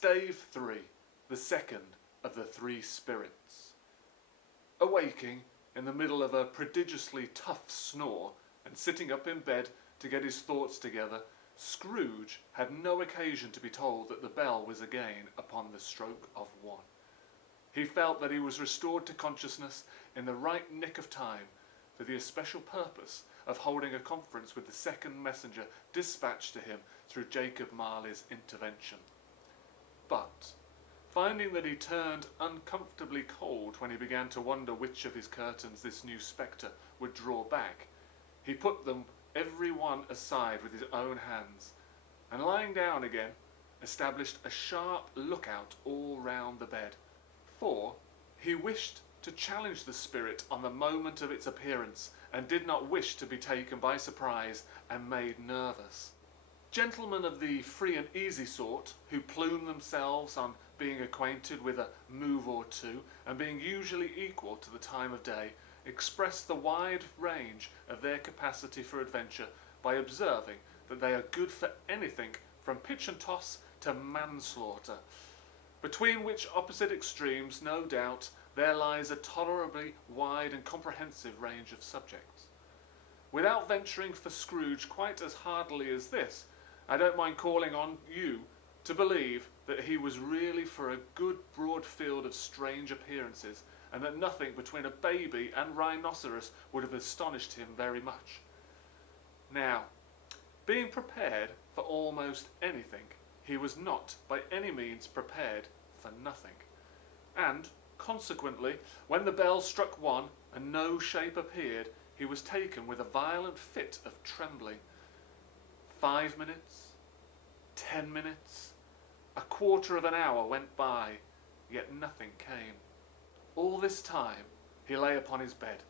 Stave 3, the second of the three spirits. Awaking in the middle of a prodigiously tough snore and sitting up in bed to get his thoughts together, Scrooge had no occasion to be told that the bell was again upon the stroke of 1. He felt that he was restored to consciousness in the right nick of time for the especial purpose of holding a conference with the second messenger dispatched to him through Jacob Marley's intervention. But, finding that he turned uncomfortably cold when he began to wonder which of his curtains this new spectre would draw back, he put them every one aside with his own hands, and lying down again, established a sharp lookout all round the bed, for he wished to challenge the spirit on the moment of its appearance, and did not wish to be taken by surprise and made nervous. Gentlemen of the free and easy sort, who plume themselves on being acquainted with a move or two, and being usually equal to the time of day, express the wide range of their capacity for adventure by observing that they are good for anything from pitch and toss to manslaughter, between which opposite extremes, no doubt, there lies a tolerably wide and comprehensive range of subjects. Without venturing for Scrooge quite as hardily as this, I don't mind calling on you to believe that he was really for a good broad field of strange appearances, and that nothing between a baby and rhinoceros would have astonished him very much. Now, being prepared for almost anything, he was not by any means prepared for nothing, and consequently, when the bell struck 1 and no shape appeared, he was taken with a violent fit of trembling. 5 minutes, 10 minutes, a quarter of an hour went by, yet nothing came. All this time he lay upon his bed,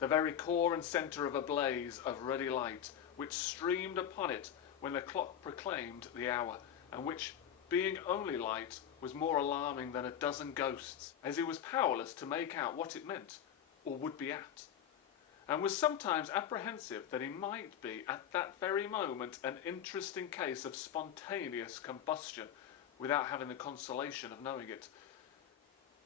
the very core and centre of a blaze of ruddy light, which streamed upon it when the clock proclaimed the hour, and which, being only light, was more alarming than a dozen ghosts, as he was powerless to make out what it meant, or would be at, and was sometimes apprehensive that he might be at that very moment an interesting case of spontaneous combustion, without having the consolation of knowing it.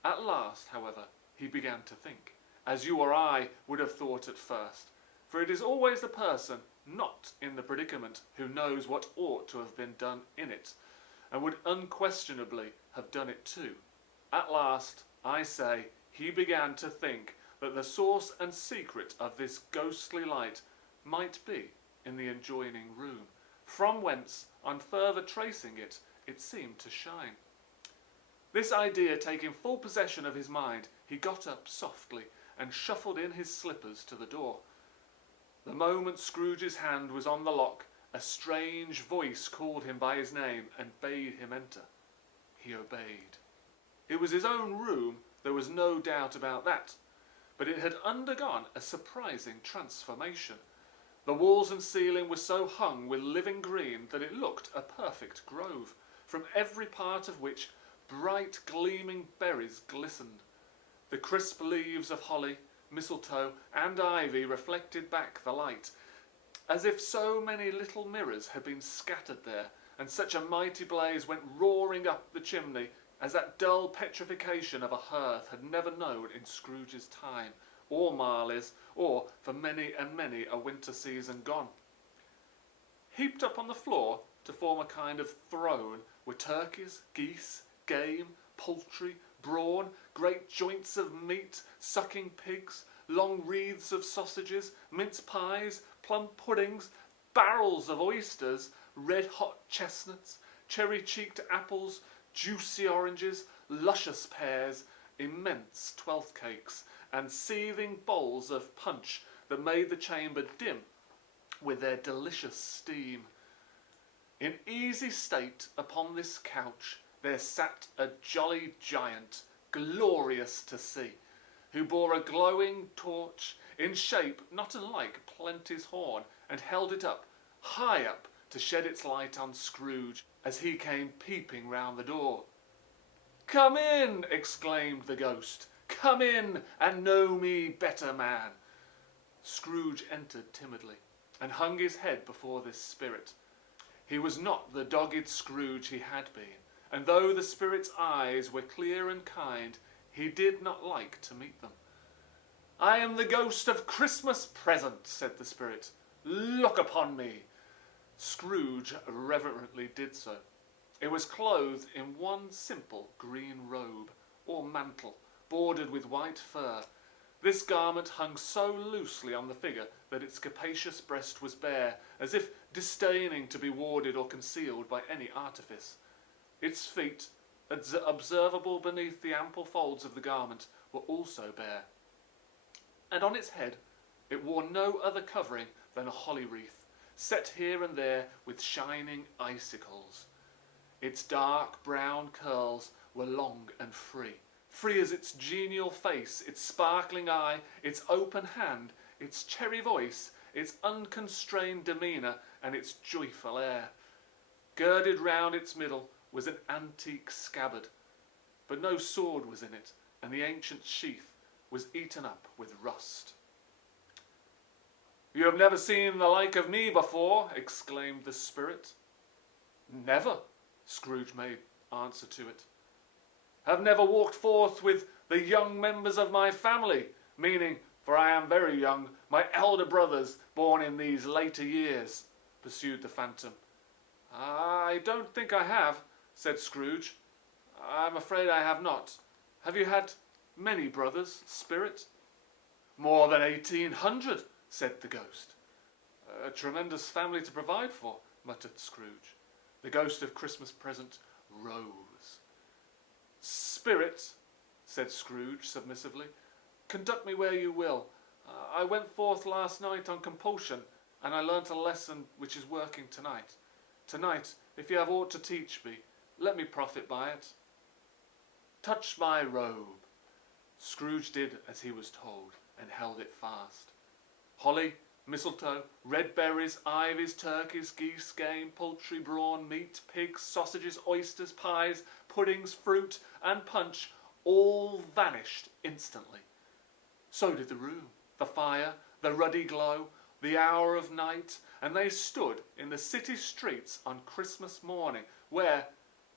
At last, however, he began to think, as you or I would have thought at first, for it is always the person not in the predicament who knows what ought to have been done in it, and would unquestionably have done it too. At last, I say, he began to think that the source and secret of this ghostly light might be in the adjoining room, from whence, on further tracing it, it seemed to shine. This idea taking full possession of his mind, he got up softly and shuffled in his slippers to the door. The moment Scrooge's hand was on the lock, a strange voice called him by his name and bade him enter. He obeyed. It was his own room, there was no doubt about that, but it had undergone a surprising transformation. The walls and ceiling were so hung with living green that it looked a perfect grove, from every part of which bright gleaming berries glistened. The crisp leaves of holly, mistletoe, and ivy reflected back the light, as if so many little mirrors had been scattered there, and such a mighty blaze went roaring up the chimney as that dull petrification of a hearth had never known in Scrooge's time, or Marley's, or for many and many a winter season gone. Heaped up on the floor to form a kind of throne were turkeys, geese, game, poultry, brawn, great joints of meat, sucking pigs, long wreaths of sausages, mince pies, plum puddings, barrels of oysters, red-hot chestnuts, cherry-cheeked apples, juicy oranges, luscious pears, immense twelfth cakes, and seething bowls of punch that made the chamber dim with their delicious steam. In easy state upon this couch there sat a jolly giant, glorious to see, who bore a glowing torch, in shape not unlike Plenty's horn, and held it up, high up, to shed its light on Scrooge, as he came peeping round the door. "Come in!" exclaimed the ghost. "Come in, and know me better, man." Scrooge entered timidly, and hung his head before this spirit. He was not the dogged Scrooge he had been, and though the spirit's eyes were clear and kind, he did not like to meet them. "I am the ghost of Christmas Present," said the spirit. "Look upon me." Scrooge reverently did so. It was clothed in one simple green robe, or mantle, bordered with white fur. This garment hung so loosely on the figure that its capacious breast was bare, as if disdaining to be warded or concealed by any artifice. Its feet, observable beneath the ample folds of the garment, were also bare. And on its head it wore no other covering than a holly wreath, set here and there with shining icicles. Its dark brown curls were long and free as its genial face, its sparkling eye, its open hand, its cherry voice, its unconstrained demeanour, and its joyful air. Girded round its middle was an antique scabbard, but no sword was in it, and the ancient sheath was eaten up with rust. "You have never seen the like of me before," exclaimed the spirit. "Never," Scrooge made answer to it. "Have never walked forth with the young members of my family," meaning, for I am very young, my elder brothers born in these later years, pursued the phantom. "I don't think I have," said Scrooge. "I'm afraid I have not. Have you had many brothers, spirit?" "More than 1,800, said the ghost. "A tremendous family to provide for," muttered Scrooge. The ghost of Christmas Present rose. "Spirit," said Scrooge submissively, "conduct me where you will. I went forth last night on compulsion, and I learnt a lesson which is working tonight. Tonight, if you have aught to teach me, let me profit by it." "Touch my robe." Scrooge did as he was told, and held it fast. Holly, mistletoe, red berries, ivies, turkeys, geese, game, poultry, brawn, meat, pigs, sausages, oysters, pies, puddings, fruit, and punch all vanished instantly. So did the room, the fire, the ruddy glow, the hour of night, and they stood in the city streets on Christmas morning, where,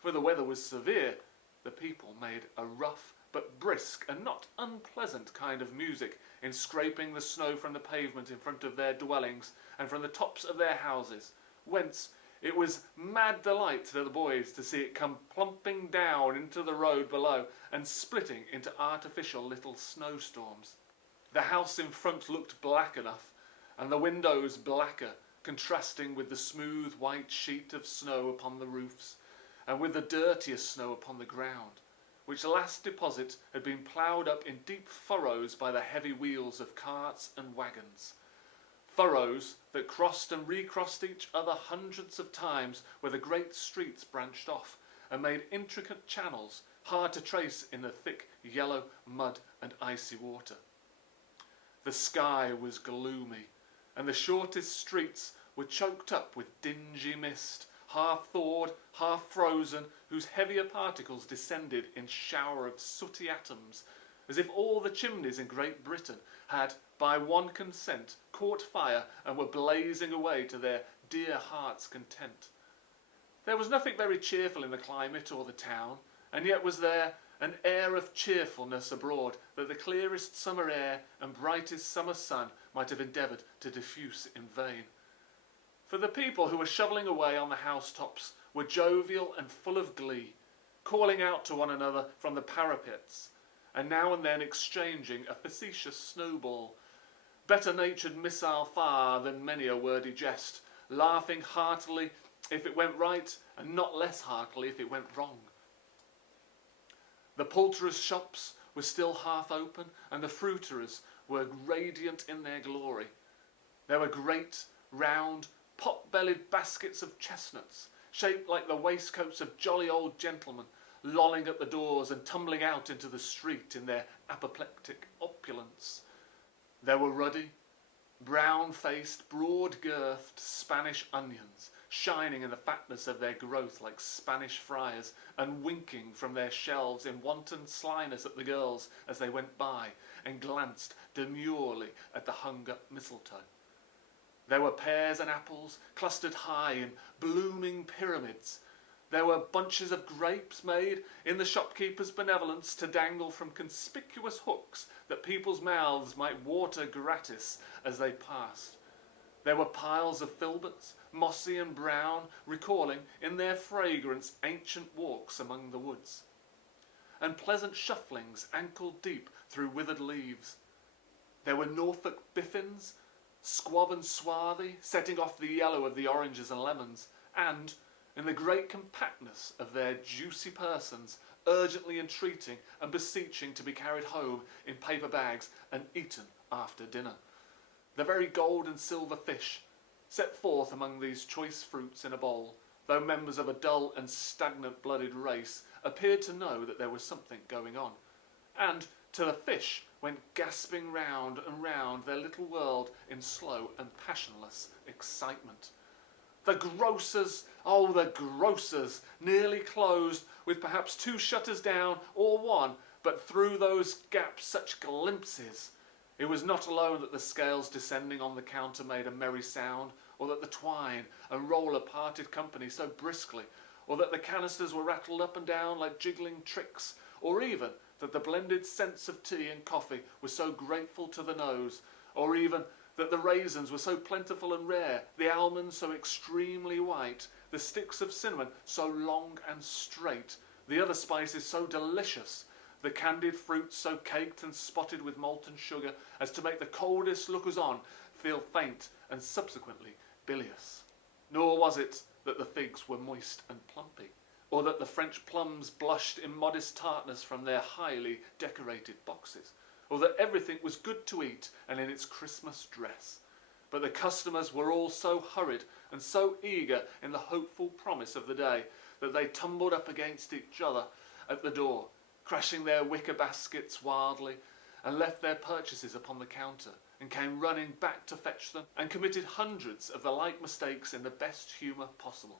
for the weather was severe, the people made a rough but brisk and not unpleasant kind of music in scraping the snow from the pavement in front of their dwellings and from the tops of their houses, whence it was mad delight to the boys to see it come plumping down into the road below and splitting into artificial little snowstorms. The house in front looked black enough, and the windows blacker, contrasting with the smooth white sheet of snow upon the roofs, and with the dirtier snow upon the ground, which last deposit had been ploughed up in deep furrows by the heavy wheels of carts and wagons. Furrows that crossed and recrossed each other hundreds of times where the great streets branched off and made intricate channels hard to trace in the thick yellow mud and icy water. The sky was gloomy, and the shortest streets were choked up with dingy mist, half thawed, half frozen, whose heavier particles descended in shower of sooty atoms, as if all the chimneys in Great Britain had, by one consent, caught fire and were blazing away to their dear heart's content. There was nothing very cheerful in the climate or the town, and yet was there an air of cheerfulness abroad that the clearest summer air and brightest summer sun might have endeavoured to diffuse in vain. For the people who were shovelling away on the housetops were jovial and full of glee, calling out to one another from the parapets, and now and then exchanging a facetious snowball, better-natured missile far than many a wordy jest, laughing heartily if it went right, and not less heartily if it went wrong. The poulterers' shops were still half open, and the fruiterers were radiant in their glory. There were great, round, pot-bellied baskets of chestnuts, shaped like the waistcoats of jolly old gentlemen, lolling at the doors and tumbling out into the street in their apoplectic opulence. There were ruddy, brown-faced, broad-girthed Spanish onions, shining in the fatness of their growth like Spanish friars, and winking from their shelves in wanton slyness at the girls as they went by, and glanced demurely at the hung-up mistletoe. There were pears and apples clustered high in blooming pyramids, There were bunches of grapes made in the shopkeeper's benevolence to dangle from conspicuous hooks that people's mouths might water gratis as they passed. There were piles of filberts, mossy and brown, recalling in their fragrance ancient walks among the woods, and pleasant shufflings ankle deep through withered leaves. There were Norfolk biffins, squab and swarthy, setting off the yellow of the oranges and lemons, and, in the great compactness of their juicy persons, urgently entreating and beseeching to be carried home in paper bags and eaten after dinner. The very gold and silver fish, set forth among these choice fruits in a bowl, though members of a dull and stagnant-blooded race, appeared to know that there was something going on, and to the fish went gasping round and round their little world in slow and passionless excitement. The grocers, oh the grocers, nearly closed, with perhaps 2 shutters down or 1, but through those gaps such glimpses. It was not alone that the scales descending on the counter made a merry sound, or that the twine and roller parted company so briskly, or that the canisters were rattled up and down like jiggling tricks, or even that the blended scents of tea and coffee were so grateful to the nose, or even that the raisins were so plentiful and rare, the almonds so extremely white, the sticks of cinnamon so long and straight, the other spices so delicious, the candied fruits so caked and spotted with molten sugar as to make the coldest lookers-on feel faint and subsequently bilious. Nor was it that the figs were moist and plumpy, or that the French plums blushed in modest tartness from their highly decorated boxes, or that everything was good to eat and in its Christmas dress. But the customers were all so hurried and so eager in the hopeful promise of the day that they tumbled up against each other at the door, crashing their wicker baskets wildly, and left their purchases upon the counter, and came running back to fetch them, and committed hundreds of the like mistakes in the best humour possible,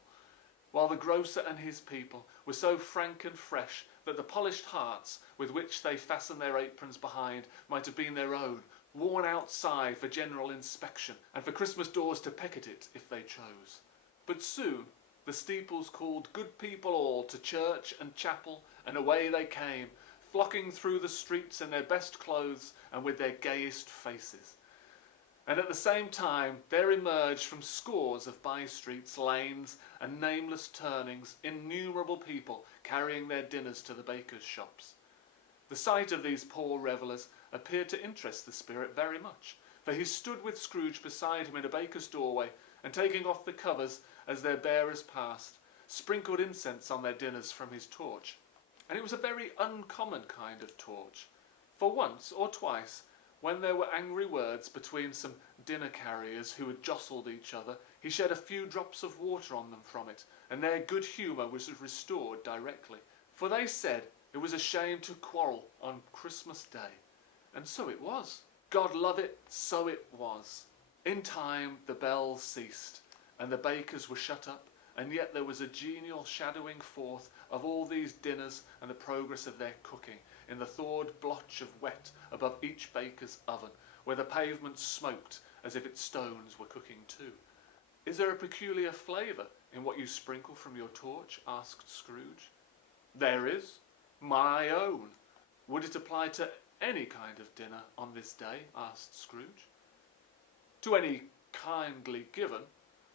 while the grocer and his people were so frank and fresh that the polished hearts with which they fastened their aprons behind might have been their own, worn outside for general inspection, and for Christmas doors to peck at it if they chose. But soon the steeples called good people all to church and chapel, and away they came, flocking through the streets in their best clothes and with their gayest faces. And at the same time there emerged from scores of by-streets, lanes, and nameless turnings innumerable people carrying their dinners to the bakers' shops. The sight of these poor revellers appeared to interest the spirit very much, for he stood with Scrooge beside him in a baker's doorway, and taking off the covers as their bearers passed, sprinkled incense on their dinners from his torch. And it was a very uncommon kind of torch, for once or twice, when there were angry words between some dinner carriers who had jostled each other, he shed a few drops of water on them from it, and their good humour was restored directly. For they said it was a shame to quarrel on Christmas Day. And so it was. God love it, so it was. In time the bells ceased, and the bakers were shut up, and yet there was a genial shadowing forth of all these dinners and the progress of their cooking, in the thawed blotch of wet above each baker's oven, where the pavement smoked as if its stones were cooking too. "Is there a peculiar flavour in what you sprinkle from your torch?" asked Scrooge. "There is. My own." "Would it apply to any kind of dinner on this day?" asked Scrooge. "To any kindly given.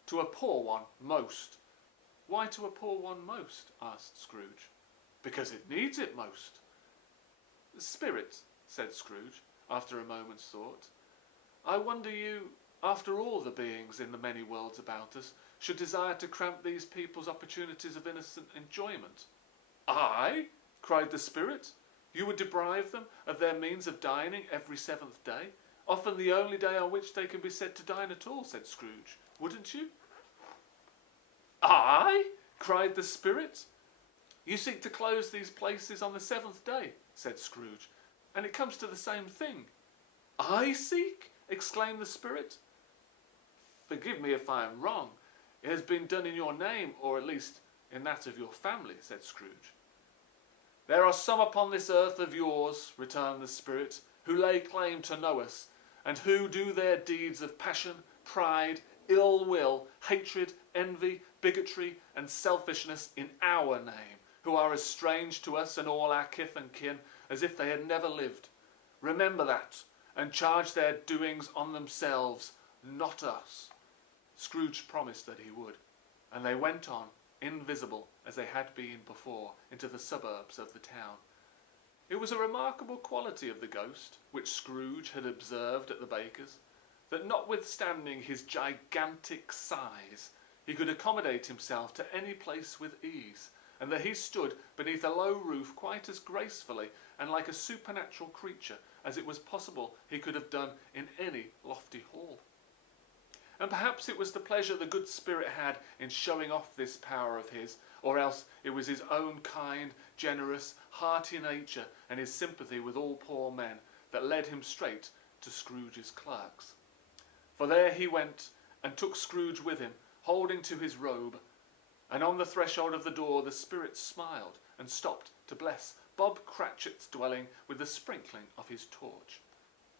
To a poor one, most." "Why to a poor one most?" asked Scrooge. "Because it needs it most." "Spirit," said Scrooge, after a moment's thought, "I wonder you, after all the beings in the many worlds about us, should desire to cramp these people's opportunities of innocent enjoyment." "I?" cried the Spirit. "You would deprive them of their means of dining every 7th day, often the only day on which they can be said to dine at all," said Scrooge. "Wouldn't you?" "I?" cried the Spirit. "You seek to close these places on the 7th day," said Scrooge, "and it comes to the same thing." "I seek?" exclaimed the Spirit. "Forgive me if I am wrong. It has been done in your name, or at least in that of your family," said Scrooge. "There are some upon this earth of yours," returned the Spirit, "who lay claim to know us, and who do their deeds of passion, pride, ill will, hatred, envy, bigotry and selfishness in our name, who are as strange to us and all our kith and kin as if they had never lived. Remember that, and charge their doings on themselves, not us." Scrooge promised that he would, and they went on, invisible as they had been before, into the suburbs of the town. It was a remarkable quality of the ghost, which Scrooge had observed at the baker's, that notwithstanding his gigantic size, he could accommodate himself to any place with ease, and that he stood beneath a low roof quite as gracefully and like a supernatural creature as it was possible he could have done in any lofty hall. And perhaps it was the pleasure the good spirit had in showing off this power of his, or else it was his own kind, generous, hearty nature and his sympathy with all poor men that led him straight to Scrooge's clerks. For there he went, and took Scrooge with him, holding to his robe. And on the threshold of the door the spirit smiled, and stopped to bless Bob Cratchit's dwelling with the sprinkling of his torch.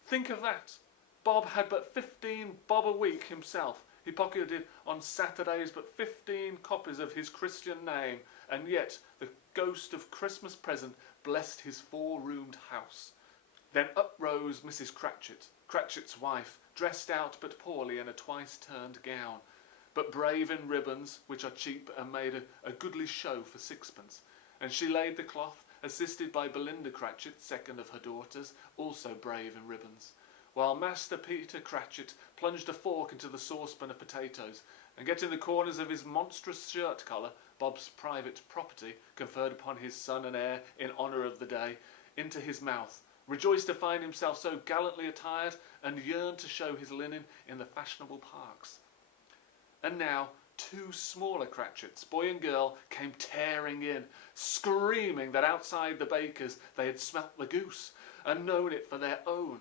Think of that! Bob had but 15 bob a week himself. He pocketed on Saturdays but 15 copies of his Christian name, and yet the ghost of Christmas present blessed his 4-roomed house. Then up rose Mrs. Cratchit, Cratchit's wife, dressed out but poorly in a twice-turned gown, but brave in ribbons, which are cheap and made a goodly show for 6pence, and she laid the cloth, assisted by Belinda Cratchit, second of her daughters, also brave in ribbons, while Master Peter Cratchit plunged a fork into the saucepan of potatoes, and getting the corners of his monstrous shirt collar, Bob's private property, conferred upon his son and heir in honour of the day, into his mouth, rejoiced to find himself so gallantly attired, and yearned to show his linen in the fashionable parks. And now 2 smaller Cratchits, boy and girl, came tearing in, screaming that outside the baker's they had smelt the goose, and known it for their own.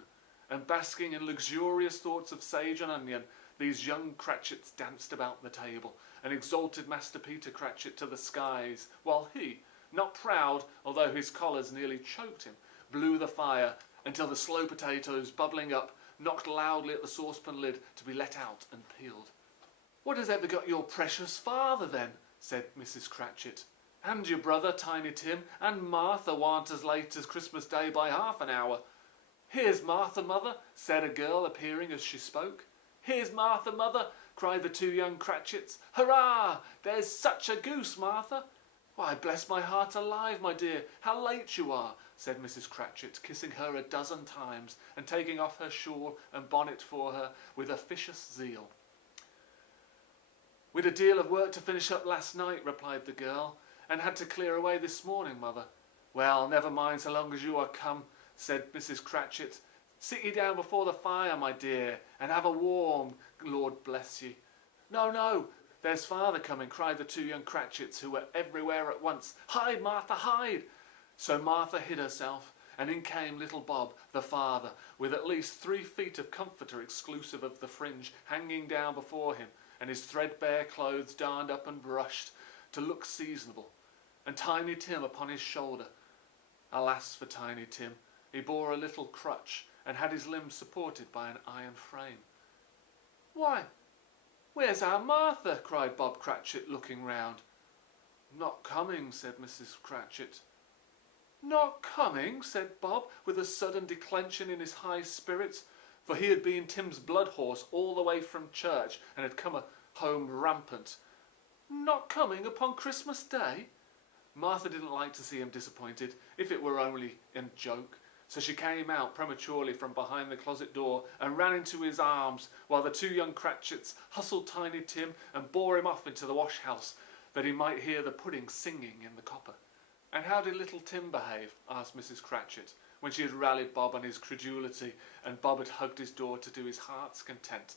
And basking in luxurious thoughts of sage and onion, these young Cratchits danced about the table, and exalted Master Peter Cratchit to the skies, while he, not proud, although his collars nearly choked him, blew the fire until the slow potatoes, bubbling up, knocked loudly at the saucepan lid to be let out and peeled. "What has ever got your precious father, then?" said Mrs. Cratchit. "And your brother, Tiny Tim, and Martha warn't as late as Christmas Day by half an hour." "Here's Martha, mother," said a girl, appearing as she spoke. "Here's Martha, mother," cried the 2 young Cratchits. "Hurrah! There's such a goose, Martha." "Why, bless my heart alive, my dear, how late you are," said Mrs. Cratchit, kissing her a dozen times, and taking off her shawl and bonnet for her with officious zeal. "We'd a deal of work to finish up last night," replied the girl, "and had to clear away this morning, mother." "Well, never mind so long as you are come," said Mrs. Cratchit. "Sit ye down before the fire, my dear, and have a warm, Lord bless ye." "No, no, there's father coming," cried the 2 young Cratchits, who were everywhere at once. "Hide, Martha, hide!" So Martha hid herself, and in came little Bob, the father, with at least 3 feet of comforter exclusive of the fringe hanging down before him, and his threadbare clothes darned up and brushed to look seasonable, and Tiny Tim upon his shoulder. Alas for Tiny Tim! He bore a little crutch, and had his limbs supported by an iron frame. "Why, where's our Martha?" cried Bob Cratchit, looking round. "Not coming," said Mrs. Cratchit. "Not coming?" said Bob, with a sudden declension in his high spirits, for he had been Tim's blood horse all the way from church, and had come home rampant. "Not coming upon Christmas Day?" Martha didn't like to see him disappointed, if it were only in joke, so she came out prematurely from behind the closet door and ran into his arms, while the 2 young Cratchits hustled Tiny Tim and bore him off into the wash-house, that he might hear the pudding singing in the copper. "And how did little Tim behave?" asked Mrs. Cratchit, when she had rallied Bob on his credulity, and Bob had hugged his daughter to his heart's content.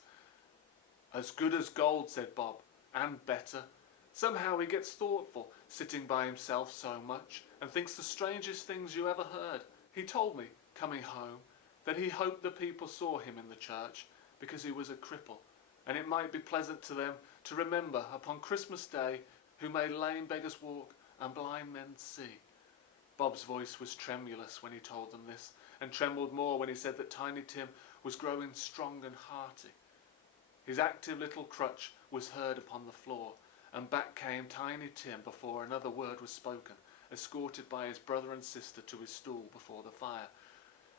"As good as gold," said Bob, "and better. Somehow he gets thoughtful, sitting by himself so much, and thinks the strangest things you ever heard. He told me, coming home, that he hoped the people saw him in the church, because he was a cripple, and it might be pleasant to them to remember upon Christmas Day who made lame beggars walk and blind men see." Bob's voice was tremulous when he told them this, and trembled more when he said that Tiny Tim was growing strong and hearty. His active little crutch was heard upon the floor, and back came Tiny Tim before another word was spoken, escorted by his brother and sister to his stool before the fire.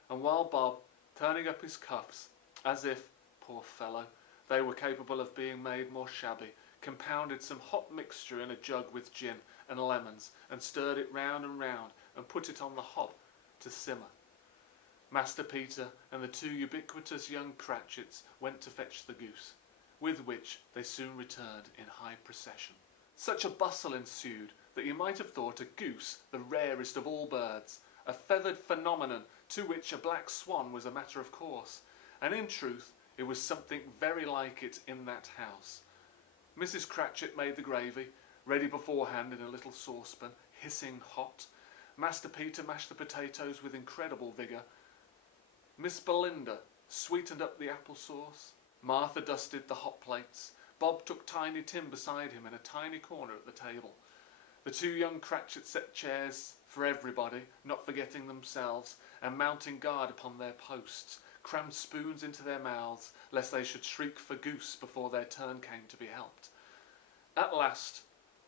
And while Bob, turning up his cuffs, as if, poor fellow, they were capable of being made more shabby, compounded some hot mixture in a jug with gin and lemons, and stirred it round and round, and put it on the hob to simmer, Master Peter and the two ubiquitous young Cratchits went to fetch the goose, with which they soon returned in high procession. Such a bustle ensued that you might have thought a goose the rarest of all birds, a feathered phenomenon to which a black swan was a matter of course, and in truth it was something very like it in that house. Mrs. Cratchit made the gravy, ready beforehand in a little saucepan, hissing hot. Master Peter mashed the potatoes with incredible vigour. Miss Belinda sweetened up the apple sauce. Martha dusted the hot plates. Bob took Tiny Tim beside him in a tiny corner at the table. The two young Cratchits set chairs for everybody, not forgetting themselves, and mounting guard upon their posts, crammed spoons into their mouths, lest they should shriek for goose before their turn came to be helped. At last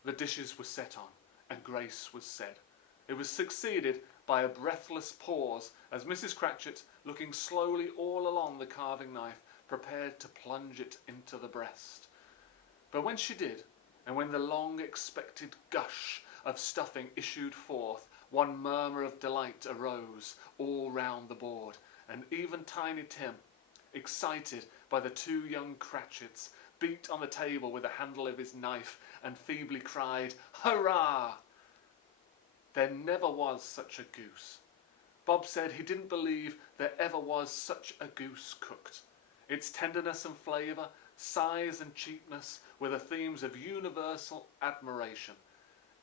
the dishes were set on, and grace was said. It was succeeded by a breathless pause as Mrs. Cratchit, looking slowly all along the carving knife, prepared to plunge it into the breast. But when she did, and when the long-expected gush of stuffing issued forth, one murmur of delight arose all round the board, and even Tiny Tim, excited by the two young Cratchits, beat on the table with the handle of his knife and feebly cried, "Hurrah!" There never was such a goose. Bob said he didn't believe there ever was such a goose cooked. Its tenderness and flavour, size and cheapness were the themes of universal admiration.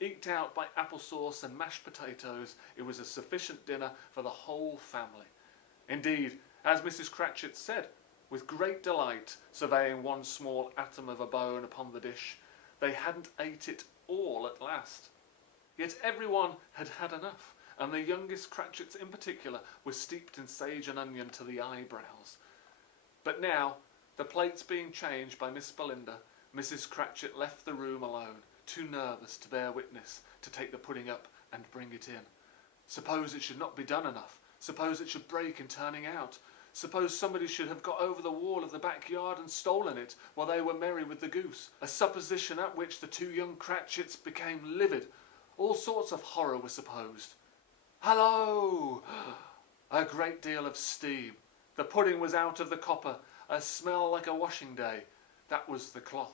Eked out by applesauce and mashed potatoes, it was a sufficient dinner for the whole family. Indeed, as Mrs. Cratchit said, with great delight, surveying one small atom of a bone upon the dish, they hadn't ate it all at last. Yet everyone had had enough, and the youngest Cratchits in particular were steeped in sage and onion to the eyebrows. But now, the plates being changed by Miss Belinda, Mrs. Cratchit left the room alone, too nervous to bear witness, to take the pudding up and bring it in. Suppose it should not be done enough? Suppose it should break in turning out? Suppose somebody should have got over the wall of the backyard and stolen it while they were merry with the goose? A supposition at which the two young Cratchits became livid. All sorts of horror were supposed. Hallo! A great deal of steam. The pudding was out of the copper. A smell like a washing day. That was the cloth.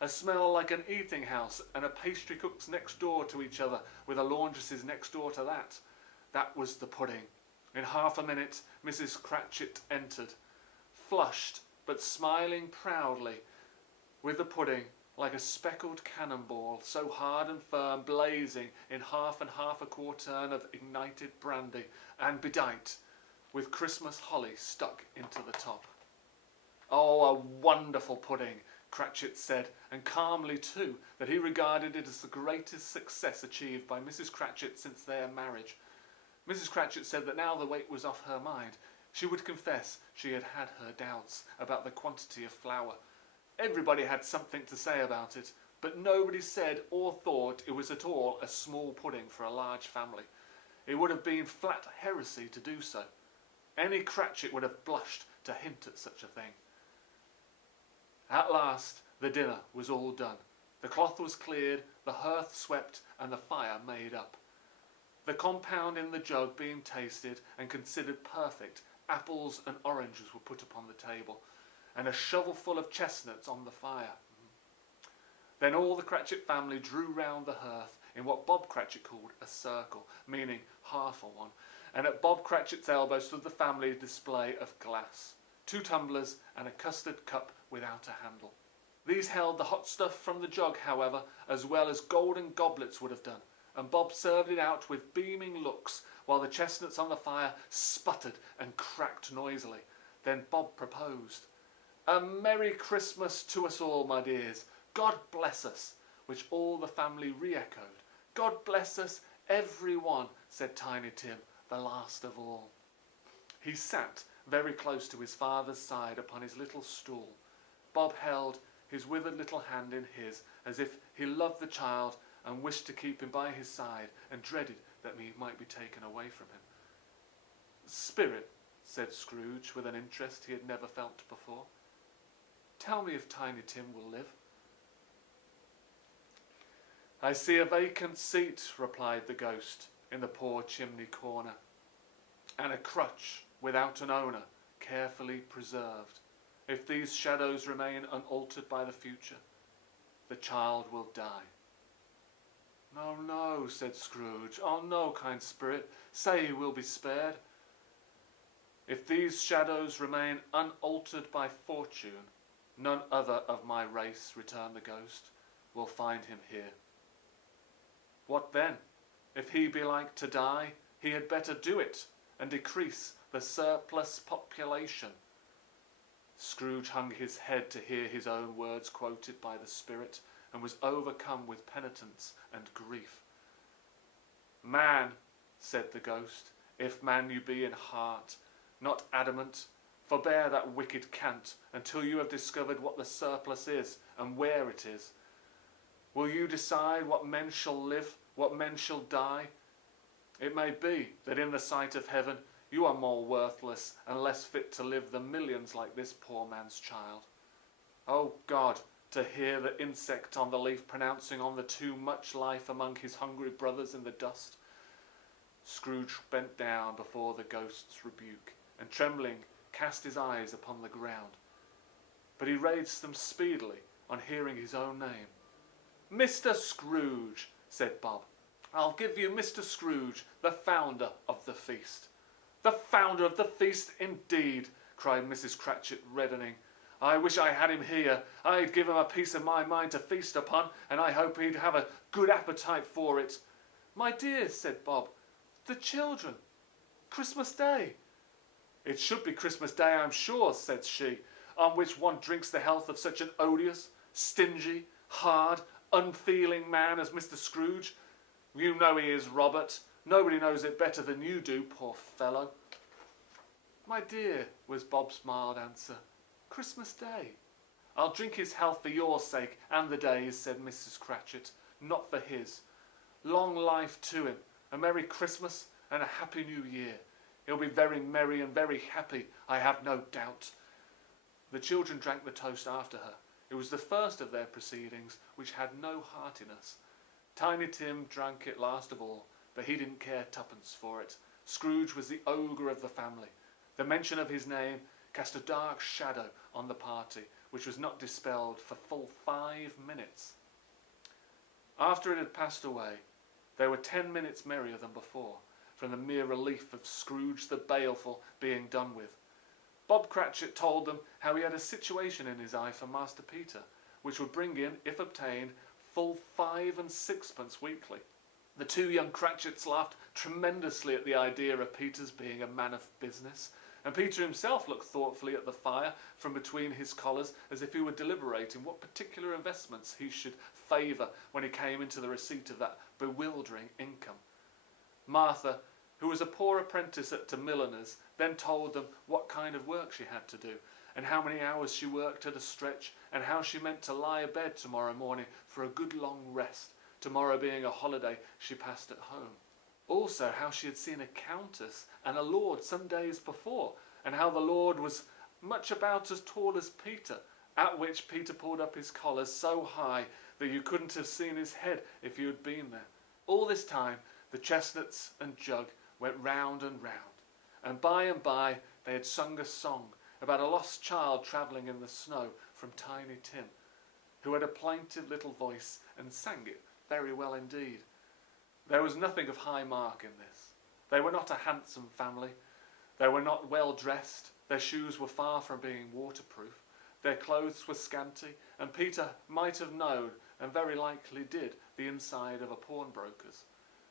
A smell like an eating house and a pastry cook's next door to each other, with a laundress's next door to that. That was the pudding. In half a minute Mrs. Cratchit entered, flushed but smiling proudly, with the pudding like a speckled cannonball, so hard and firm, blazing in half and half a quartern of ignited brandy, and bedight with Christmas holly stuck into the top. "Oh, a wonderful pudding," Cratchit said, and calmly too, that he regarded it as the greatest success achieved by Mrs. Cratchit since their marriage. Mrs. Cratchit said that now the weight was off her mind. She would confess she had had her doubts about the quantity of flour. Everybody had something to say about it, but nobody said or thought it was at all a small pudding for a large family. It would have been flat heresy to do so. Any Cratchit would have blushed to hint at such a thing. At last the dinner was all done. The cloth was cleared, the hearth swept, and the fire made up. The compound in the jug being tasted and considered perfect, apples and oranges were put upon the table, and a shovelful of chestnuts on the fire. Then all the Cratchit family drew round the hearth in what Bob Cratchit called a circle, meaning half a one, and at Bob Cratchit's elbow stood the family display of glass, 2 tumblers and a custard cup without a handle. These held the hot stuff from the jug, however, as well as golden goblets would have done, and Bob served it out with beaming looks, while the chestnuts on the fire sputtered and cracked noisily. Then Bob proposed, "A Merry Christmas to us all, my dears. God bless us," which all the family re-echoed. "God bless us, every one," said Tiny Tim, the last of all. He sat very close to his father's side upon his little stool. Bob held his withered little hand in his as if he loved the child and wished to keep him by his side and dreaded that he might be taken away from him. "Spirit," said Scrooge with an interest he had never felt before, "tell me if Tiny Tim will live." "I see a vacant seat," replied the ghost, "in the poor chimney corner, and a crutch without an owner, carefully preserved. If these shadows remain unaltered by the future, the child will die." "No, no," said Scrooge. "Oh, no, kind spirit. Say he will be spared." "If these shadows remain unaltered by fortune, none other of my race," returned the ghost, "will find him here." "What then? If he be like to die, he had better do it, and decrease the surplus population." Scrooge hung his head to hear his own words quoted by the spirit, and was overcome with penitence and grief. "Man," said the ghost, "if man you be in heart, not adamant, forbear that wicked cant until you have discovered what the surplus is and where it is. Will you decide what men shall live, what men shall die? It may be that in the sight of heaven you are more worthless and less fit to live than millions like this poor man's child. Oh God, to hear the insect on the leaf pronouncing on the too much life among his hungry brothers in the dust." Scrooge bent down before the ghost's rebuke, and trembling cast his eyes upon the ground. But he raised them speedily on hearing his own name. "Mr. Scrooge," said Bob. "I'll give you Mr. Scrooge, the founder of the feast." "The founder of the feast, indeed!" cried Mrs. Cratchit, reddening. "I wish I had him here. I'd give him a piece of my mind to feast upon, and I hope he'd have a good appetite for it." "My dear," said Bob, "the children. Christmas Day." "It should be Christmas Day, I'm sure," said she, "on which one drinks the health of such an odious, stingy, hard, unfeeling man as Mr. Scrooge. You know he is, Robert. Nobody knows it better than you do, poor fellow." "My dear," was Bob's mild answer, "Christmas Day." "I'll drink his health for your sake and the day's," said Mrs. Cratchit, "not for his. Long life to him, a Merry Christmas and a Happy New Year. He'll be very merry and very happy, I have no doubt." The children drank the toast after her. It was the first of their proceedings which had no heartiness. Tiny Tim drank it last of all, but he didn't care twopence for it. Scrooge was the ogre of the family. The mention of his name cast a dark shadow on the party, which was not dispelled for full 5 minutes. After it had passed away, they were 10 minutes merrier than before, from the mere relief of Scrooge the baleful being done with. Bob Cratchit told them how he had a situation in his eye for Master Peter, which would bring in, if obtained, full 5 and 6pence weekly. The two young Cratchits laughed tremendously at the idea of Peter's being a man of business, and Peter himself looked thoughtfully at the fire from between his collars, as if he were deliberating what particular investments he should favour when he came into the receipt of that bewildering income. Martha, who was a poor apprentice at a milliner's, then told them what kind of work she had to do, and how many hours she worked at a stretch, and how she meant to lie abed tomorrow morning for a good long rest, tomorrow being a holiday she passed at home. Also how she had seen a countess and a lord some days before, and how the lord was much about as tall as Peter, at which Peter pulled up his collar so high that you couldn't have seen his head if you had been there. All this time the chestnuts and jug went round and round, and by they had sung a song about a lost child travelling in the snow from Tiny Tim, who had a plaintive little voice and sang it very well indeed. There was nothing of high mark in this. They were not a handsome family. They were not well dressed. Their shoes were far from being waterproof. Their clothes were scanty, and Peter might have known, and very likely did, the inside of a pawnbroker's.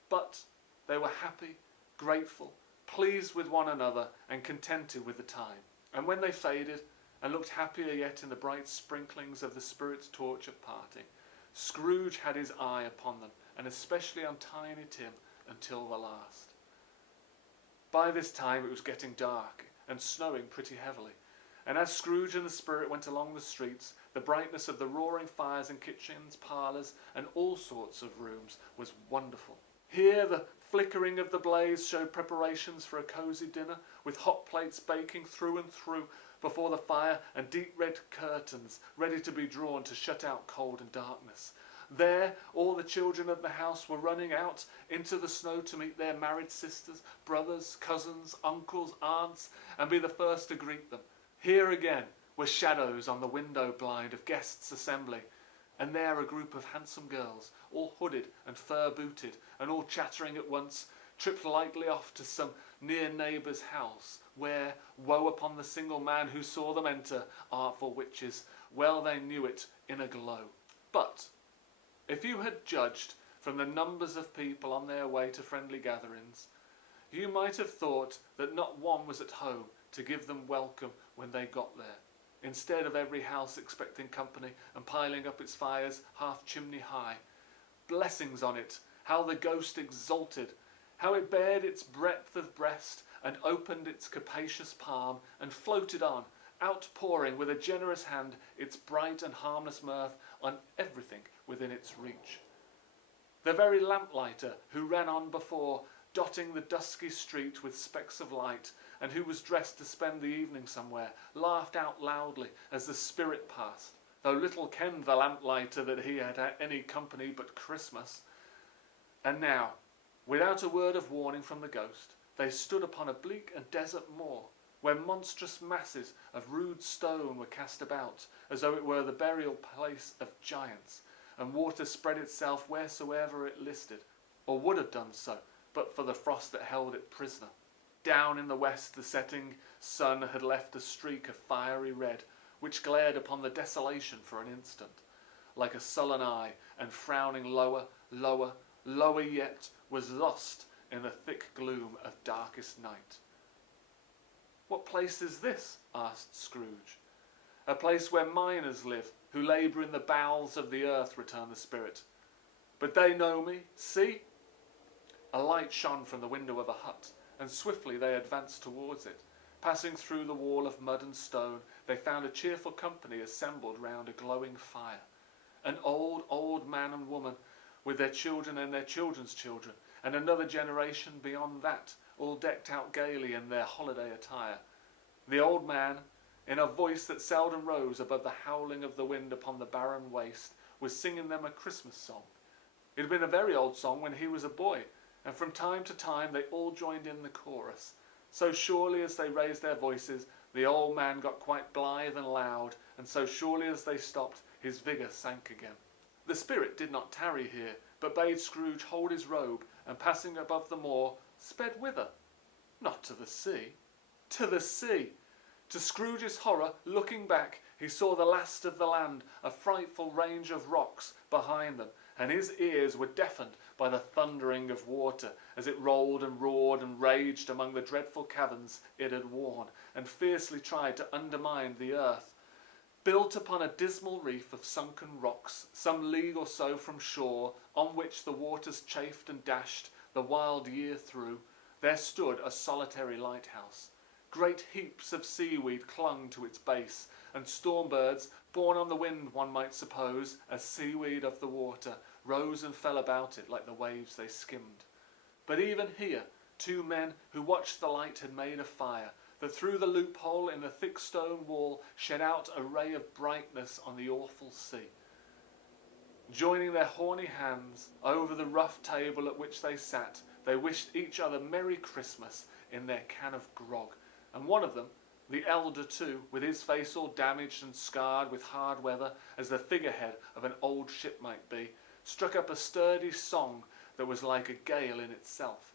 But they were happy, grateful, pleased with one another, and contented with the time. And when they faded, and looked happier yet in the bright sprinklings of the spirit's torch at parting, Scrooge had his eye upon them, and especially on Tiny Tim, until the last. By this time it was getting dark, and snowing pretty heavily, And as Scrooge and the Spirit went along the streets, the brightness of the roaring fires in kitchens, parlours, and all sorts of rooms was wonderful. Here the flickering of the blaze showed preparations for a cosy dinner, with hot plates baking through and through before the fire, and deep red curtains ready to be drawn to shut out cold and darkness. There all the children of the house were running out into the snow to meet their married sisters, brothers, cousins, uncles, aunts, and be the first to greet them. Here again were shadows on the window blind of guests assembling, and there a group of handsome girls, all hooded and fur-booted, and all chattering at once, tripped lightly off to some near neighbour's house, where, woe upon the single man who saw them enter, artful witches, well they knew it in a glow. But if you had judged from the numbers of people on their way to friendly gatherings, you might have thought that not one was at home to give them welcome when they got there, instead of every house expecting company and piling up its fires half chimney high. Blessings on it, how the ghost exulted, how it bared its breadth of breast and opened its capacious palm and floated on, outpouring with a generous hand its bright and harmless mirth on everything within its reach. The very lamplighter who ran on before, dotting the dusky street with specks of light, and who was dressed to spend the evening somewhere, laughed out loudly as the Spirit passed, though little kenned the lamplighter that he had any company but Christmas. And now, without a word of warning from the ghost, they stood upon a bleak and desert moor, where monstrous masses of rude stone were cast about, as though it were the burial place of giants, and water spread itself wheresoever it listed, or would have done so, but for the frost that held it prisoner. Down in the west the setting sun had left a streak of fiery red, which glared upon the desolation for an instant, like a sullen eye, and frowning lower, lower, lower yet, was lost in the thick gloom of darkest night. "What place is this?" asked Scrooge. "A place where miners live, who labour in the bowels of the earth," returned the Spirit. "But they know me. See!" A light shone from the window of a hut, and swiftly they advanced towards it. Passing through the wall of mud and stone, they found a cheerful company assembled round a glowing fire. An old man and woman, with their children and their children's children, and another generation beyond that, all decked out gaily in their holiday attire. The old man, in a voice that seldom rose above the howling of the wind upon the barren waste, was singing them a Christmas song. It had been a very old song when he was a boy, and from time to time they all joined in the chorus. So surely as they raised their voices, the old man got quite blithe and loud, and so surely as they stopped, his vigour sank again. The Spirit did not tarry here, but bade Scrooge hold his robe, and passing above the moor, sped whither? Not to the sea. To the sea! To Scrooge's horror, looking back, he saw the last of the land, a frightful range of rocks behind them, and his ears were deafened by the thundering of water as it rolled and roared and raged among the dreadful caverns it had worn, and fiercely tried to undermine the earth. Built upon a dismal reef of sunken rocks, some league or so from shore, on which the waters chafed and dashed the wild year through, there stood a solitary lighthouse. Great heaps of seaweed clung to its base, and storm birds, borne on the wind one might suppose, as seaweed of the water, rose and fell about it like the waves they skimmed. But even here, two men who watched the light had made a fire, that through the loophole in the thick stone wall shed out a ray of brightness on the awful sea. Joining their horny hands over the rough table at which they sat, they wished each other Merry Christmas in their can of grog, and one of them, the elder too, with his face all damaged and scarred with hard weather, as the figurehead of an old ship might be, struck up a sturdy song that was like a gale in itself.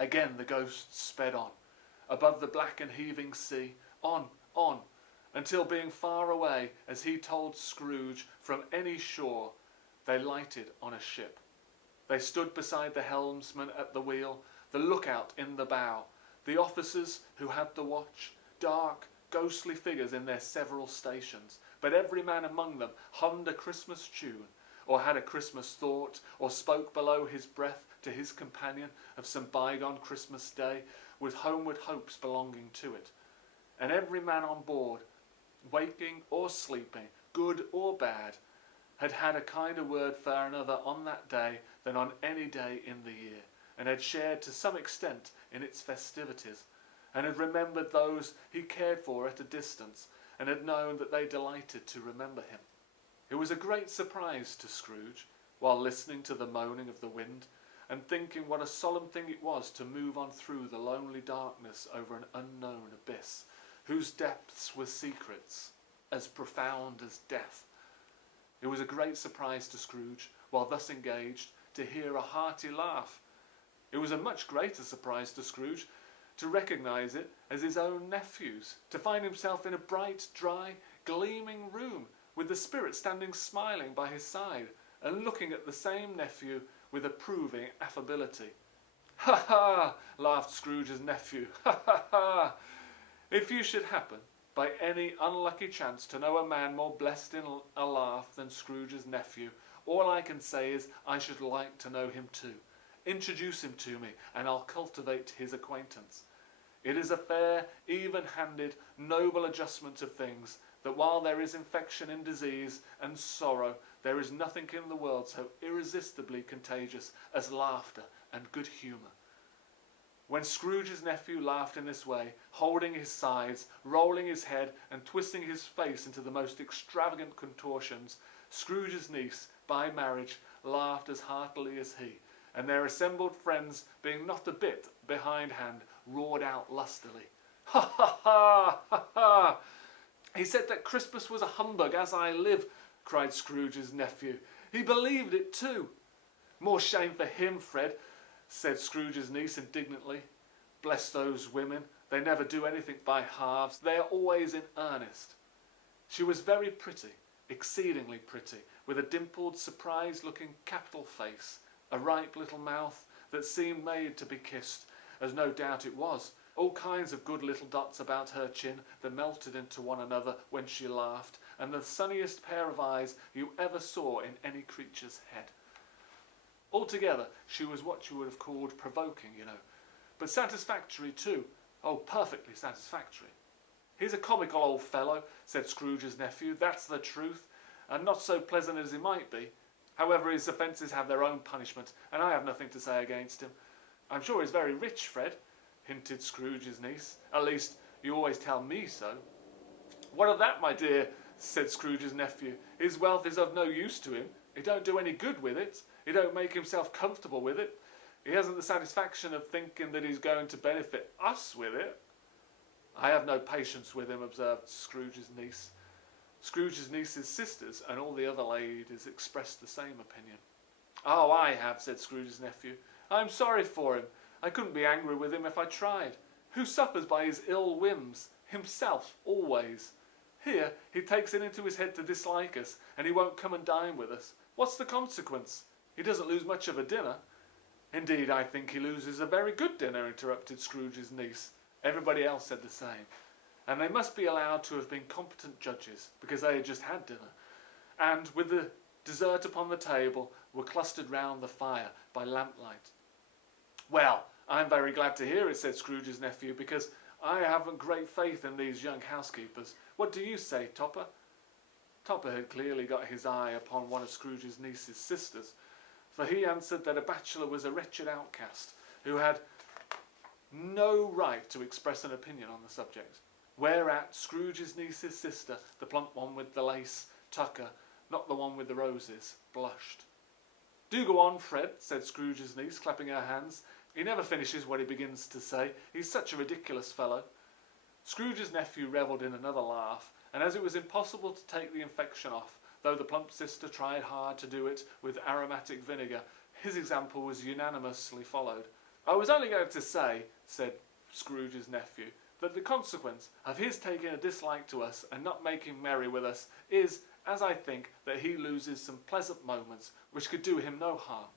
Again the ghosts sped on, above the black and heaving sea, on, until being far away, as he told Scrooge, from any shore, they lighted on a ship. They stood beside the helmsman at the wheel, the lookout in the bow, the officers who had the watch, dark, ghostly figures in their several stations, but every man among them hummed a Christmas tune, or had a Christmas thought, or spoke below his breath to his companion of some bygone Christmas day, with homeward hopes belonging to it. and every man on board, waking or sleeping, good or bad, had had a kinder word for another on that day than on any day in the year, and had shared to some extent in its festivities, and had remembered those he cared for at a distance, and had known that they delighted to remember him. It was a great surprise to Scrooge, while listening to the moaning of the wind, and thinking what a solemn thing it was to move on through the lonely darkness over an unknown abyss, whose depths were secrets as profound as death. It was a great surprise to Scrooge, while thus engaged, to hear a hearty laugh. It was a much greater surprise to Scrooge to recognise it as his own nephew's, to find himself in a bright, dry, gleaming room, with the Spirit standing smiling by his side, and looking at the same nephew with approving affability. "Ha ha!" laughed Scrooge's nephew. "Ha ha ha! If you should happen, by any unlucky chance, to know a man more blessed in a laugh than Scrooge's nephew, all I can say is I should like to know him too. Introduce him to me, and I'll cultivate his acquaintance. It is a fair, even-handed, noble adjustment of things, that while there is infection in disease and sorrow, there is nothing in the world so irresistibly contagious as laughter and good humour." When Scrooge's nephew laughed in this way, holding his sides, rolling his head, and twisting his face into the most extravagant contortions, Scrooge's niece, by marriage, laughed as heartily as he, and their assembled friends, being not a bit behindhand, roared out lustily. "Ha ha ha! Ha ha! He said that Crispus was a humbug, as I live," cried Scrooge's nephew. "He believed it too." "More shame for him, Fred," said Scrooge's niece indignantly. "Bless those women, they never do anything by halves. They are always in earnest." She was very pretty, exceedingly pretty, with a dimpled, surprised-looking capital face, a ripe little mouth that seemed made to be kissed, as no doubt it was, all kinds of good little dots about her chin that melted into one another when she laughed, and the sunniest pair of eyes you ever saw in any creature's head. Altogether, she was what you would have called provoking, you know, but satisfactory too. Oh, perfectly satisfactory. "He's a comical old fellow," said Scrooge's nephew, "that's the truth, and not so pleasant as he might be. However, his offences have their own punishment, and I have nothing to say against him." "I'm sure he's very rich, Fred," hinted Scrooge's niece. "At least, you always tell me so." "What of that, my dear?" said Scrooge's nephew. "His wealth is of no use to him. He don't do any good with it. He don't make himself comfortable with it. He hasn't the satisfaction of thinking that he's going to benefit us with it." "I have no patience with him," observed Scrooge's niece. Scrooge's niece's sisters and all the other ladies expressed the same opinion. "Oh, I have," said Scrooge's nephew. "I'm sorry for him. I couldn't be angry with him if I tried. Who suffers by his ill whims? Himself, always. Here, he takes it into his head to dislike us, and he won't come and dine with us. What's the consequence? He doesn't lose much of a dinner." "Indeed, I think he loses a very good dinner," interrupted Scrooge's niece. Everybody else said the same. And they must be allowed to have been competent judges, because they had just had dinner, and, with the dessert upon the table, were clustered round the fire by lamplight. "Well, I'm very glad to hear it," said Scrooge's nephew, "because I haven't great faith in these young housekeepers. What do you say, Topper?" Topper had clearly got his eye upon one of Scrooge's niece's sisters, for he answered that a bachelor was a wretched outcast, who had no right to express an opinion on the subject. Whereat Scrooge's niece's sister, the plump one with the lace tucker, not the one with the roses, blushed. "Do go on, Fred," said Scrooge's niece, clapping her hands. "He never finishes what he begins to say. He's such a ridiculous fellow." Scrooge's nephew revelled in another laugh, and as it was impossible to take the infection off, though the plump sister tried hard to do it with aromatic vinegar, his example was unanimously followed. "I was only going to say," said Scrooge's nephew, "that the consequence of his taking a dislike to us and not making merry with us is, as I think, that he loses some pleasant moments which could do him no harm.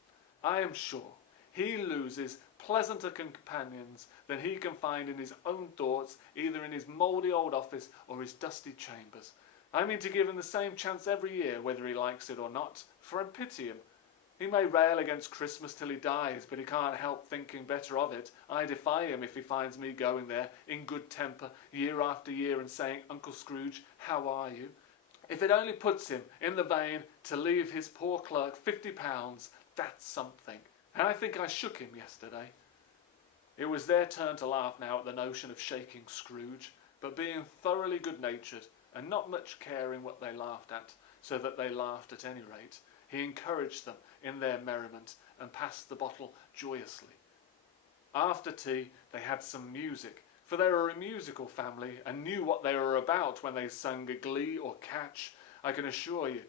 I am sure he loses pleasanter companions than he can find in his own thoughts, either in his mouldy old office or his dusty chambers. I mean to give him the same chance every year, whether he likes it or not, for I pity him. He may rail against Christmas till he dies, but he can't help thinking better of it. I defy him if he finds me going there in good temper year after year and saying, Uncle Scrooge, how are you? If it only puts him in the vein to leave his poor clerk £50, that's something. And I think I shook him yesterday. It was their turn to laugh now at the notion of shaking Scrooge, but being thoroughly good-natured and not much caring what they laughed at, so that they laughed at any rate, he encouraged them in their merriment and passed the bottle joyously. After tea they had some music, for they were a musical family and knew what they were about when they sung a glee or catch, I can assure you,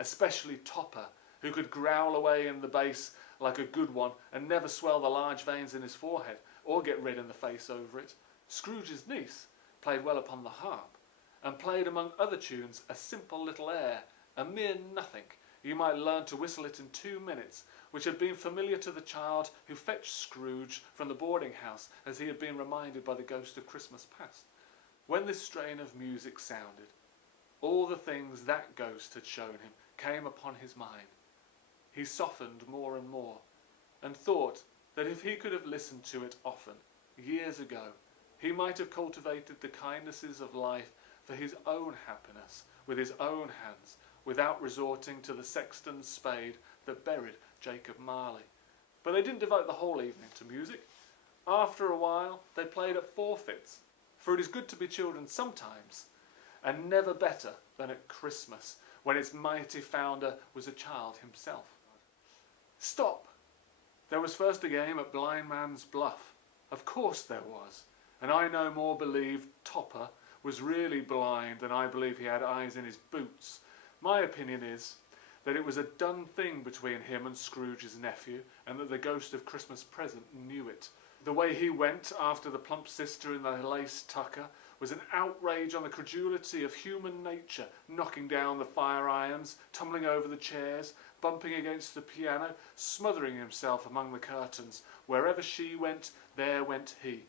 especially Topper, who could growl away in the bass like a good one and never swell the large veins in his forehead or get red in the face over it. Scrooge's niece played well upon the harp, and played among other tunes a simple little air, a mere nothing. You might learn to whistle it in 2 minutes, which had been familiar to the child who fetched Scrooge from the boarding house, as he had been reminded by the ghost of Christmas past. When this strain of music sounded, all the things that ghost had shown him came upon his mind. He softened more and more, and thought that if he could have listened to it often, years ago, he might have cultivated the kindnesses of life for his own happiness, with his own hands, without resorting to the sexton's spade that buried Jacob Marley. But they didn't devote the whole evening to music. After a while they played at forfeits, for it is good to be children sometimes, and never better than at Christmas, when its mighty founder was a child himself. Stop! There was first a game at Blind Man's Bluff. Of course there was, and I no more believe Topper was really blind than I believe he had eyes in his boots. My opinion is that it was a done thing between him and Scrooge's nephew, and that the ghost of Christmas present knew it. The way he went after the plump sister in the lace tucker was an outrage on the credulity of human nature, knocking down the fire irons, tumbling over the chairs, bumping against the piano, smothering himself among the curtains. Wherever she went, there went he.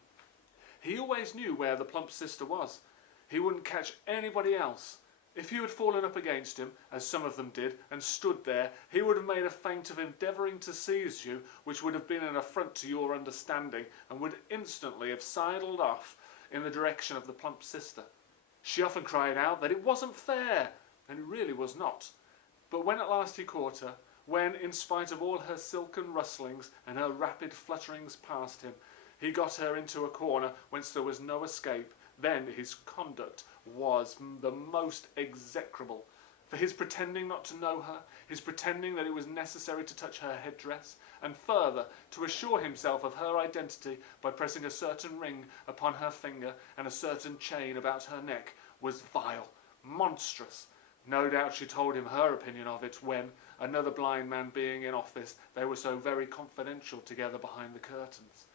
He always knew where the plump sister was. He wouldn't catch anybody else. If you had fallen up against him, as some of them did, and stood there, he would have made a feint of endeavouring to seize you, which would have been an affront to your understanding, and would instantly have sidled off in the direction of the plump sister. She often cried out that it wasn't fair, and it really was not. But when at last he caught her, when, in spite of all her silken rustlings and her rapid flutterings past him, he got her into a corner whence there was no escape, then his conduct was the most execrable. For his pretending not to know her, his pretending that it was necessary to touch her headdress, and further to assure himself of her identity by pressing a certain ring upon her finger and a certain chain about her neck, was vile, monstrous. No doubt she told him her opinion of it when, another blind man being in office, they were so very confidential together behind the curtains.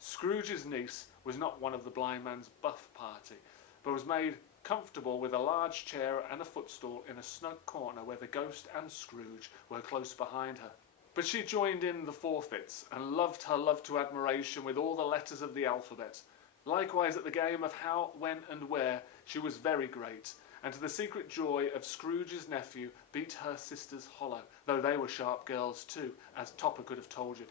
Scrooge's niece was not one of the blind man's buff party, but was made comfortable with a large chair and a footstool in a snug corner where the ghost and Scrooge were close behind her. But she joined in the forfeits, and loved her love to admiration with all the letters of the alphabet. Likewise at the game of how, when, and where, she was very great, and to the secret joy of Scrooge's nephew beat her sisters hollow, though they were sharp girls too, as Topper could have told you.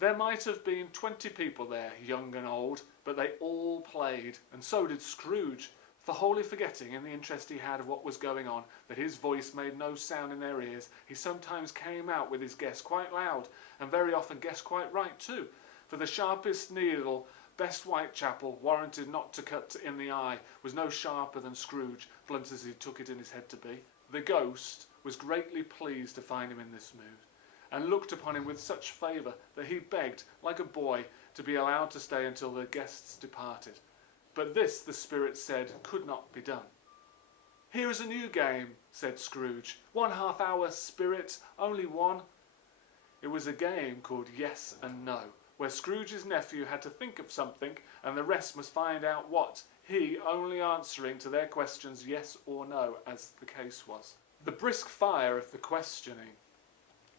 There might have been 20 people there, young and old, but they all played, and so did Scrooge, for wholly forgetting, in the interest he had of what was going on, that his voice made no sound in their ears. He sometimes came out with his guess quite loud, and very often guessed quite right too, for the sharpest needle best Whitechapel warranted not to cut in the eye was no sharper than Scrooge, blunt as he took it in his head to be. The ghost was greatly pleased to find him in this mood, and looked upon him with such favour that he begged, like a boy, to be allowed to stay until the guests departed. But this, the spirit said, could not be done. "Here is a new game," said Scrooge. "1/2 hour, spirit, only one." It was a game called Yes and No, where Scrooge's nephew had to think of something, and the rest must find out what, he only answering to their questions yes or no, as the case was. The brisk fire of the questioning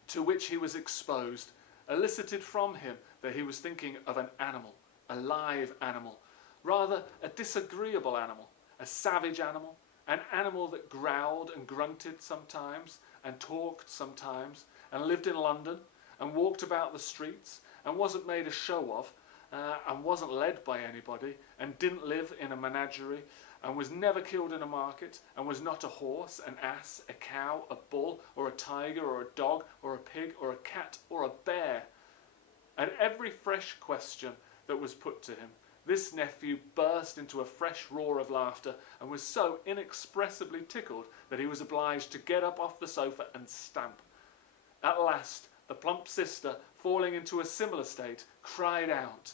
to which he was exposed elicited from him that he was thinking of an animal, a live animal, rather a disagreeable animal, a savage animal, an animal that growled and grunted sometimes, and talked sometimes, and lived in London and walked about the streets and wasn't made a show of and wasn't led by anybody and didn't live in a menagerie and was never killed in a market and was not a horse, an ass, a cow, a bull or a tiger or a dog or a pig or a cat or a bear. At every fresh question that was put to him, this nephew burst into a fresh roar of laughter and was so inexpressibly tickled that he was obliged to get up off the sofa and stamp. At last, the plump sister, falling into a similar state, cried out,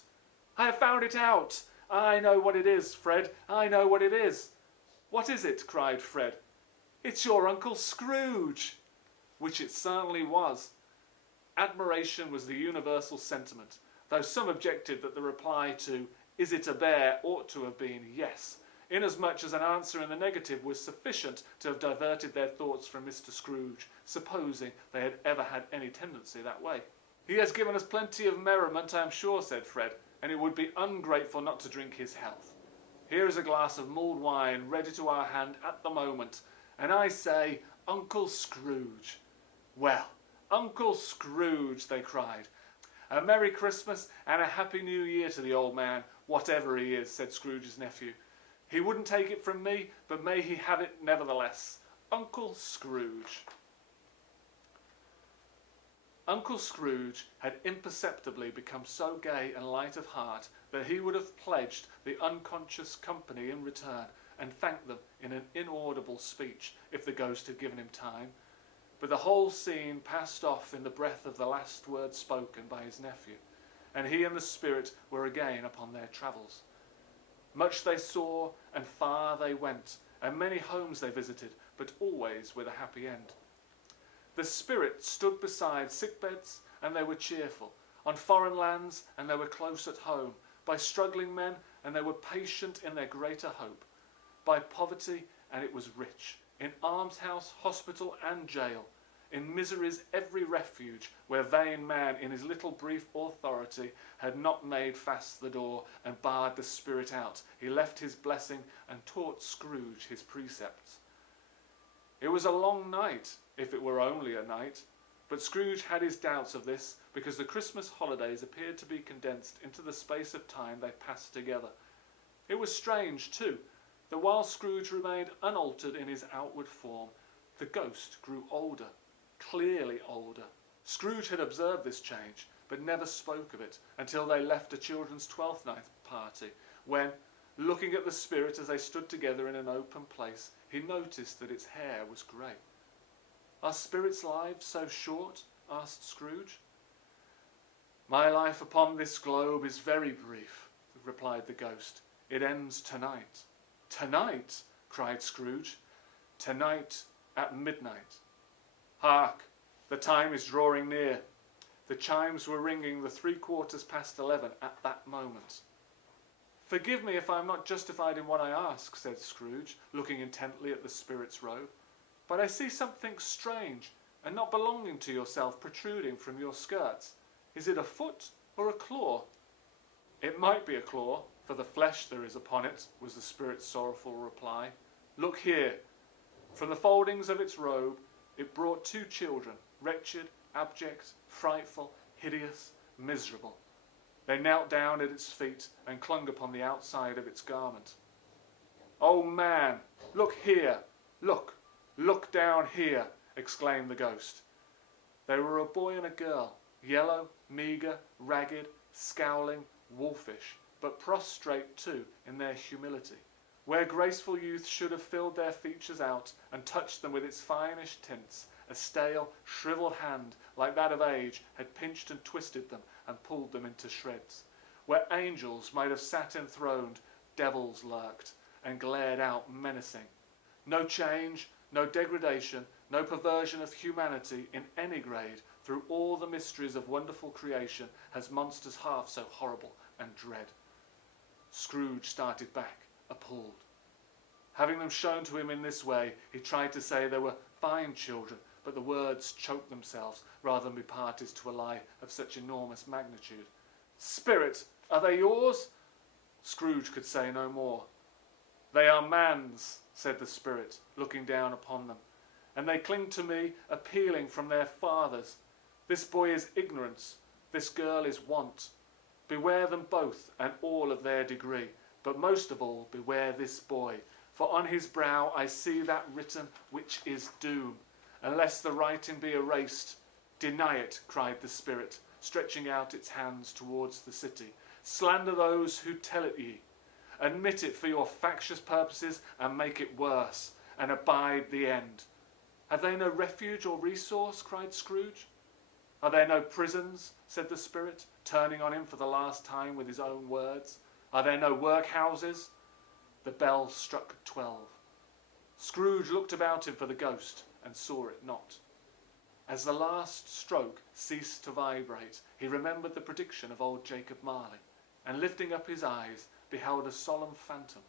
"I have found it out! I know what it is, Fred, I know what it is." "What is it?" cried Fred. "It's your Uncle Scrooge!" Which it certainly was. Admiration was the universal sentiment, though some objected that the reply to "Is it a bear?" ought to have been yes, inasmuch as an answer in the negative was sufficient to have diverted their thoughts from Mr. Scrooge, supposing they had ever had any tendency that way. "He has given us plenty of merriment, I am sure," said Fred, "and it would be ungrateful not to drink his health. Here is a glass of mulled wine ready to our hand at the moment, and I say, Uncle Scrooge." "Well, Uncle Scrooge," they cried. "A Merry Christmas and a Happy New Year to the old man, whatever he is," said Scrooge's nephew. "He wouldn't take it from me, but may he have it nevertheless. Uncle Scrooge." Uncle Scrooge had imperceptibly become so gay and light of heart that he would have pledged the unconscious company in return and thanked them in an inaudible speech if the ghost had given him time. But the whole scene passed off in the breath of the last word spoken by his nephew, and he and the spirit were again upon their travels. Much they saw, and far they went, and many homes they visited, but always with a happy end. The spirit stood beside sick-beds, and they were cheerful, on foreign lands, and they were close at home, by struggling men, and they were patient in their greater hope, by poverty, and it was rich, in almshouse, hospital, and jail, in misery's every refuge, where vain man in his little brief authority had not made fast the door and barred the spirit out. He left his blessing and taught Scrooge his precepts. It was a long night, if it were only a night, but Scrooge had his doubts of this, because the Christmas holidays appeared to be condensed into the space of time they passed together. It was strange, too, that while Scrooge remained unaltered in his outward form, the ghost grew older, clearly older. Scrooge had observed this change, but never spoke of it until they left a children's Twelfth Night party, when, looking at the spirit as they stood together in an open place, he noticed that its hair was grey. "Are spirits' lives so short?" asked Scrooge. "My life upon this globe is very brief," replied the ghost. "It ends tonight." "Tonight?" cried Scrooge. "Tonight at midnight. Hark! The time is drawing near." The chimes were ringing the 11:15 at that moment. "Forgive me if I am not justified in what I ask," said Scrooge, looking intently at the spirit's robe, "but I see something strange and not belonging to yourself protruding from your skirts. Is it a foot or a claw?" "It might be a claw, for the flesh there is upon it," was the spirit's sorrowful reply. "Look here." From the foldings of its robe it brought two children, wretched, abject, frightful, hideous, miserable. They knelt down at its feet and clung upon the outside of its garment. "Oh man, look here! Look down here!" exclaimed the ghost. They were a boy and a girl, yellow, meagre, ragged, scowling, wolfish, but prostrate too in their humility. Where graceful youth should have filled their features out and touched them with its finest tints, a stale, shriveled hand like that of age had pinched and twisted them and pulled them into shreds. Where angels might have sat enthroned, devils lurked and glared out menacing. No change, no degradation, no perversion of humanity in any grade through all the mysteries of wonderful creation has monsters half so horrible and dread. Scrooge started back, appalled. Having them shown to him in this way, he tried to say they were fine children, but the words choked themselves rather than be parties to a lie of such enormous magnitude. "Spirit, are they yours?" Scrooge could say no more. "They are man's," said the spirit, looking down upon them, "and they cling to me, appealing from their fathers. This boy is ignorance, this girl is want. Beware them both and all of their degree, but most of all beware this boy, for on his brow I see that written which is doom. Unless the writing be erased, deny it, cried the spirit, stretching out its hands towards the city. Slander those who tell it ye. Admit it for your factious purposes and make it worse, and abide the end. Have they no refuge or resource? Cried Scrooge. Are there no prisons? Said the spirit, turning on him for the last time with his own words. Are there no workhouses? The bell struck 12. Scrooge looked about him for the ghost and saw it not. As the last stroke ceased to vibrate, he remembered the prediction of old Jacob Marley, and lifting up his eyes, beheld a solemn phantom,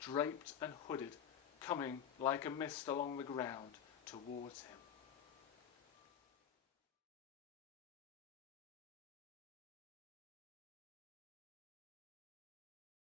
draped and hooded, coming like a mist along the ground towards him.